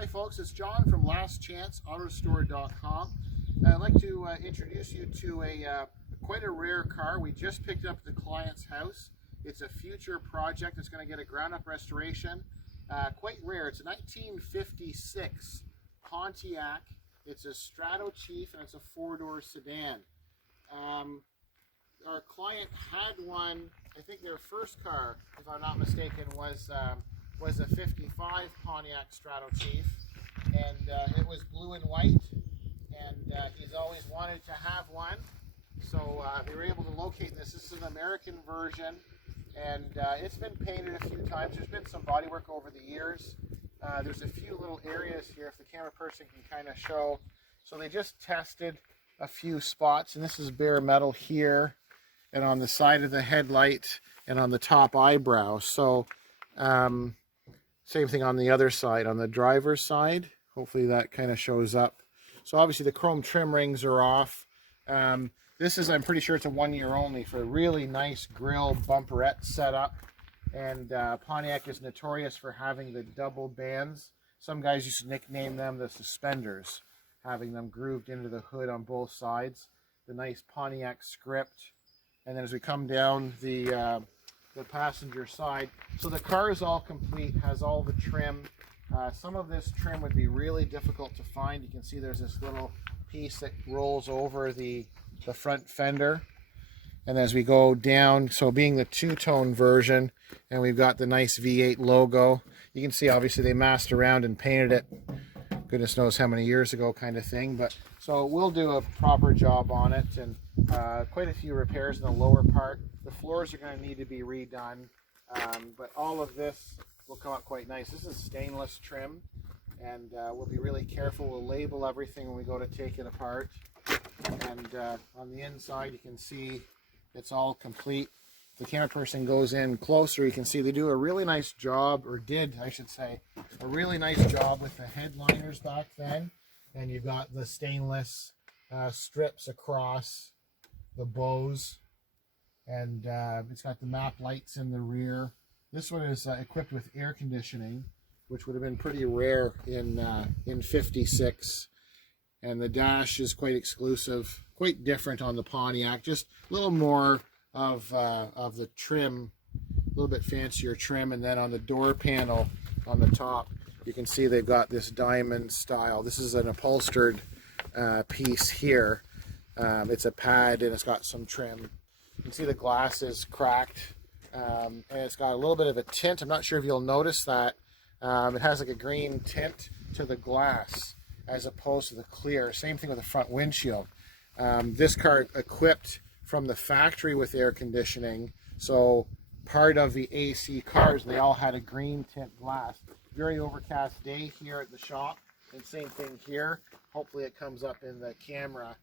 Hi folks, it's John from lastchanceautorestore.com. I'd like to introduce you to quite a rare car. We just picked up at the client's house. It's a future project. It's going to get a ground-up restoration. Quite rare. It's a 1956 Pontiac. It's a Starchief and it's a four-door sedan. Our client had one. I think their first car, if I'm not mistaken, was a 55 Pontiac Starchief, and it was blue and white, and he's always wanted to have one, so we were able to locate this. This is an American version, and it's been painted a few times. There's been some body work over the years. There's a few little areas here, if the camera person can kind of show. So they just tested a few spots, and this is bare metal here, and on the side of the headlight, and on the top eyebrow. So same thing on the other side, on the driver's side. Hopefully that kind of shows up. So obviously the chrome trim rings are off. This is, I'm pretty sure it's a 1 year only, for a really nice grille bumperette setup. And Pontiac is notorious for having the double bands. Some guys used to nickname them the suspenders, having them grooved into the hood on both sides. The nice Pontiac script. And then as we come down the passenger side, so the car is all complete, has all the trim. Some of this trim would be really difficult to find. You can see there's this little piece that rolls over the front fender. And as we go down, so being the two-tone version, and we've got the nice V8 logo, you can see obviously they masked around and painted it goodness knows how many years ago kind of thing. But so we'll do a proper job on it, and quite a few repairs in the lower part. The floors are going to need to be redone, but all of this will come up quite nice. This is stainless trim, and we'll be really careful. We'll label everything when we go to take it apart. And on the inside, you can see it's all complete. The camera person goes in closer, you can see they do a really nice job, or did, I should say, a really nice job with the headliners back then. And you've got the stainless strips across the bows, and it's got the map lights in the rear. This one is equipped with air conditioning, which would have been pretty rare in 56. And the dash is quite exclusive, quite different on the Pontiac, just a little more of the trim, a little bit fancier trim. And then on the door panel on the top, you can see they've got this diamond style. This is an upholstered piece here. It's a pad, and it's got some trim. You can see the glass is cracked, and it's got a little bit of a tint. I'm not sure if you'll notice that. It has like a green tint to the glass as opposed to the clear. Same thing with the front windshield. This car equipped from the factory with air conditioning, so part of the AC cars, they all had a green tint glass. Very overcast day here at the shop, and same thing here. Hopefully it comes up in the camera.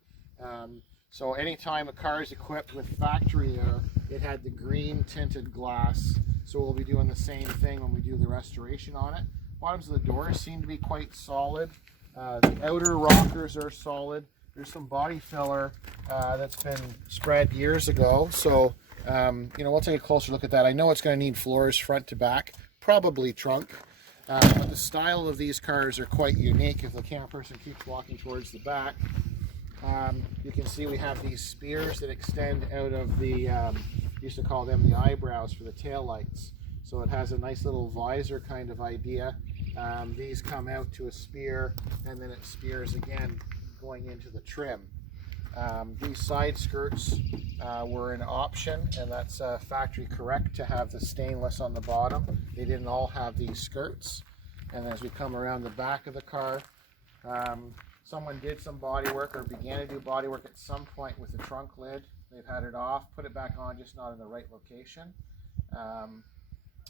So anytime a car is equipped with factory air, it had the green tinted glass. So we'll be doing the same thing when we do the restoration on it. Bottoms of the doors seem to be quite solid. The outer rockers are solid. There's some body filler that's been spread years ago. So, we'll take a closer look at that. I know it's going to need floors front to back, probably trunk. But the style of these cars are quite unique. If the camera person keeps walking towards the back, you can see we have these spears that extend out of the, used to call them the eyebrows for the tail lights. So it has a nice little visor kind of idea. These come out to a spear, and then it spears again going into the trim. These side skirts were an option, and that's factory correct to have the stainless on the bottom. They didn't all have these skirts. And as we come around the back of the car, someone did some body work, or began to do body work at some point with the trunk lid. They've had it off, put it back on, just not in the right location.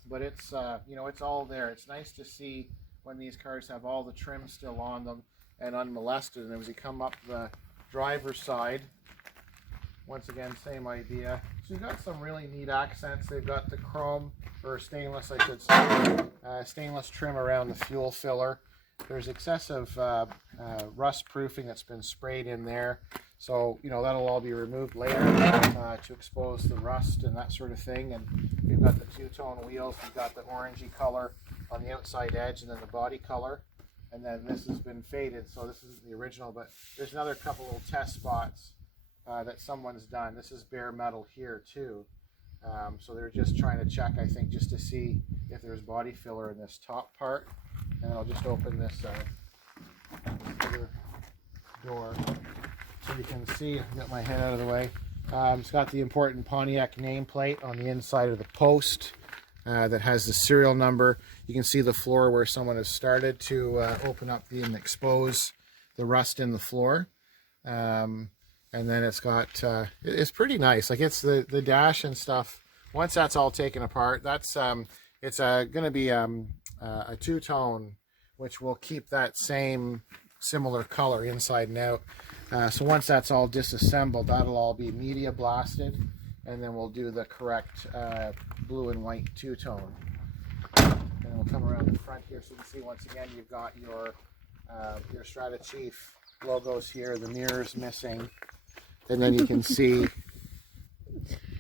But it's it's all there. It's nice to see when these cars have all the trim still on them and unmolested. And as we come up the driver's side, once again, same idea. So you've got some really neat accents. They've got the chrome, or stainless, I should say, stainless trim around the fuel filler. There's excessive rust proofing that's been sprayed in there. So, that'll all be removed later to expose the rust and that sort of thing. And we've got the two-tone wheels. We've got the orangey color on the outside edge, and then the body color. and then this has been faded, so this isn't the original, but there's another couple little test spots that someone's done. This is bare metal here too. So they're just trying to check, I think, just to see if there's body filler in this top part. And I'll just open this other door so you can see. Get my head out of the way. It's got the important Pontiac nameplate on the inside of the post that has the serial number. You can see the floor where someone has started to open up and expose the rust in the floor. And then it's got, it's pretty nice. Like, it's the dash and stuff. Once that's all taken apart, that's it's going to be a two-tone, which will keep that same similar color inside and out. So once that's all disassembled, that'll all be media blasted, and then we'll do the correct blue and white two-tone. And then we'll come around the front here so you can see, once again, you've got your Starchief logos here. The mirror's missing. And then you can see,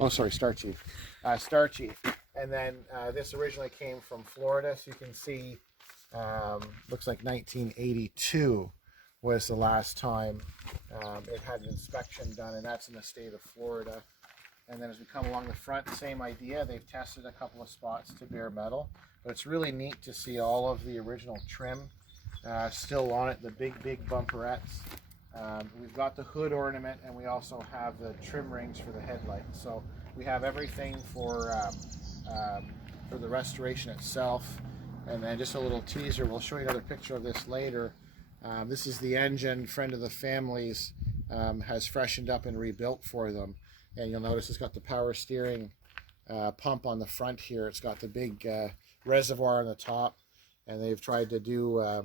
oh sorry, Starchief. Starchief. And then this originally came from Florida, so you can see, looks like 1982 was the last time it had an inspection done, and that's in the state of Florida. And then as we come along the front, same idea. They've tested a couple of spots to bare metal, but it's really neat to see all of the original trim still on it, the big bumperettes. We've got the hood ornament, and we also have the trim rings for the headlights. So we have everything for the restoration itself. And then just a little teaser, we'll show you another picture of this later. This is the engine friend of the family's has freshened up and rebuilt for them. And you'll notice it's got the power steering pump on the front here. It's got the big reservoir on the top. And they've tried to do a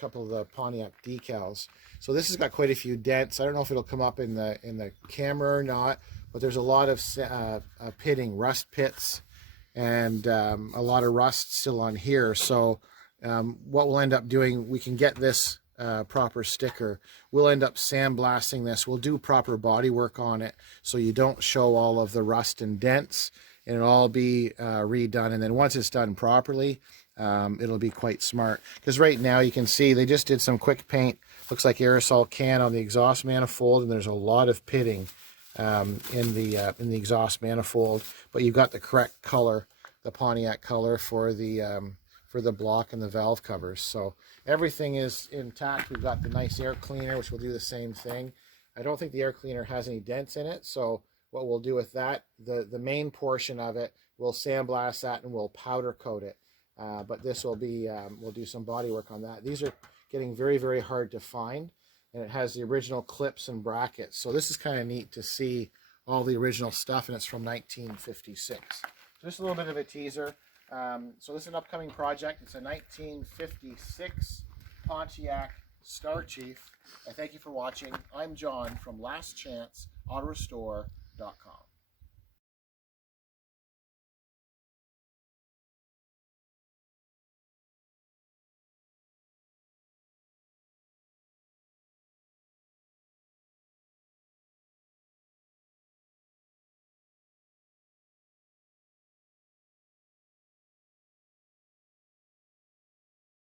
couple of the Pontiac decals. So this has got quite a few dents. I don't know if it'll come up in the camera or not, but there's a lot of pitting, rust pits, and a lot of rust still on here. So what we'll end up doing, we can get this proper sticker. We'll end up sandblasting this. We'll do proper body work on it so you don't show all of the rust and dents, and it'll all be redone. And then once it's done properly, it'll be quite smart, because right now you can see they just did some quick paint. Looks like aerosol can on the exhaust manifold, and there's a lot of pitting in the exhaust manifold. But you've got the correct color, the Pontiac color for the block and the valve covers. So everything is intact. We've got the nice air cleaner, which will do the same thing. I don't think the air cleaner has any dents in it, so what we'll do with that, the main portion of it, we'll sandblast that and we'll powder coat it. But this will be, we'll do some body work on that. These are getting very hard to find, and it has the original clips and brackets. So this is kind of neat to see all the original stuff, and it's from 1956. So just a little bit of a teaser. So this is an upcoming project. It's a 1956 Pontiac Starchief. I thank you for watching. I'm John from lastchanceautorestore.com.